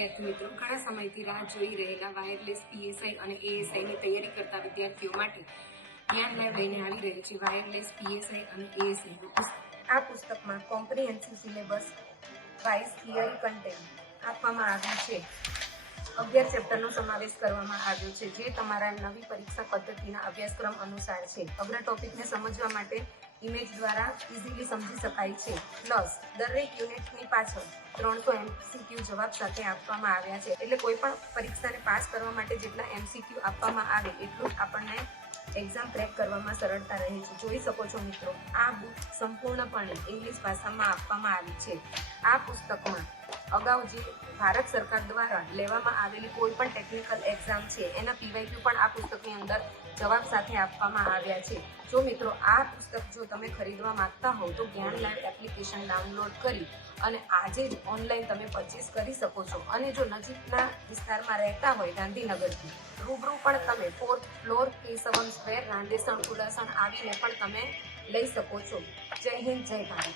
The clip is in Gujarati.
વિદ્યાર્થી મિત્રો, ઘણા સમયથી રાહ જોઈ રહેલા વાયરલેસ પીએસઆઈ અને એએસઆઈની તૈયારી કરતા વિદ્યાર્થીઓ માટે જ્ઞાન લાઈવ લઈને આવી રહી છે વાયરલેસ પીએસઆઈ અને એએસઆઈનું પુસ્તક। આ પુસ્તકમાં comprehensive syllabus wise theory content આપવામાં આવ્યું છે। 11 ચેપ્ટરનો સમાવેશ કરવામાં આવ્યો છે, જે તમારા નવી પરીક્ષા પદ્ધતિના અભ્યાસક્રમ અનુસાર છે। અઘરા ટોપિકને સમજવા માટે ઇમેજ દ્વારા ઇઝીલી સમજી શકાય છે। પ્લસ દરેક યુનિટની પાછળ 300 MCQ જવાબ સાથે આપવામાં આવ્યા છે, એટલે કોઈ પણ પરીક્ષાને પાસ કરવા માટે જેટલા MCQ આપવામાં આવે એટલું આપણને એક્ઝામ ક્રેક કરવામાં સરળતા રહે છે। જોઈ શકો છો મિત્રો, આ બુક સંપૂર્ણપણે ઇંગ્લિશ ભાષામાં આપવામાં આવી છે। આ પુસ્તકમાં અગાઉ જે ભારત સરકાર દ્વારા લેવામાં આવેલી કોઈ પણ ટેકનિકલ એક્ઝામ છે એના PYQ પણ આ પુસ્તકની અંદર જવાબ સાથે આપવામાં આવ્યા છે। જો મિત્રો આ પુસ્તક જો તમે ખરીદવા માંગતા હો તો જ્ઞાન લાઈવ એપ્લિકેશન ડાઉનલોડ કરી અને આજે જ ઓનલાઈન તમે પરચેસ કરી શકો છો। અને જો નજીકના વિસ્તારમાં રહેતા હોય ગાંધીનગરથી, રૂબરૂ પણ તમે 4th floor Keshavan square Randesan Kudasan આવીને પણ તમે લઈ શકો છો। જય હિન્દ, જય ભારત।